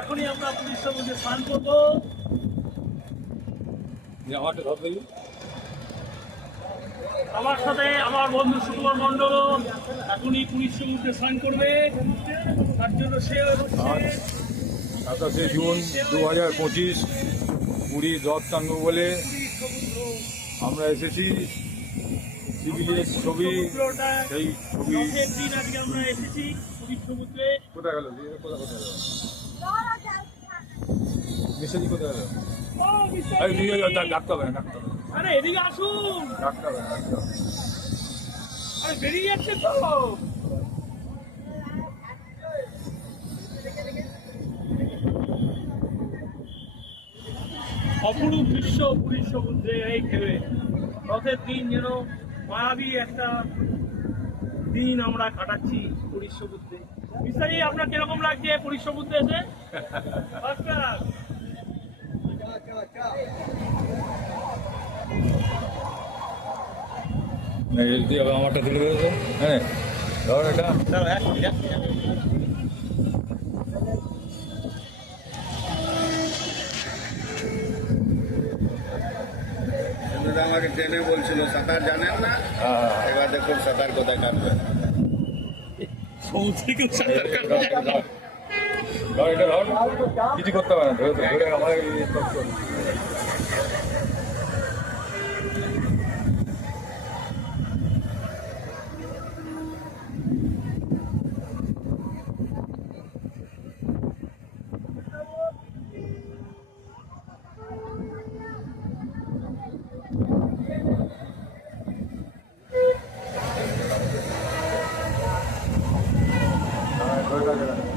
এখনই আমরা পুলিশ সমুদ্রে স্নান করবো। আমার সাথে আমার বন্ধু সুকুমার মণ্ডল এখনই পুলিশ সমুদ্রে স্নান করবে, তার জন্য সে 27 জুন 2025 পুরী জগৎটাঙ্গ বলে আমরা এসেছি। সিভিলের ছবি, সেই ছবি দিন আজকে আমরা এসেছি পুরীর সমুদ্রে। কোথায় গেল? কোথায় কোথায় গেল? মিশালি কোথায় গেল? ডাকতে হবে না, ডাকতে হবে। আরে এদিকে আসুন, ডাকতে হবে না, ডাকতে হবে। আরে বেরিয়ে যাচ্ছে তো। অপরূপ দৃশ্য পুরীর সমুদ্রে এই ঢেউয়ে। রথের দিন যেন মায়াবী একটা দিন আমরা কাটাচ্ছি পুরীর সমুদ্রে। মিস্টারি, আপনার কিরকম লাগছে পুরীর সমুদ্রে এসে? আমারটা তুলে দেবে। হ্যাঁ, ধর এটা। আমাকে ট্রেনে বলছিল সাঁতার জানেন না, এবার দেখুন সাঁতার কোথায় কাটবে। কিছু করতে পারে না, ধরে আমার ধরে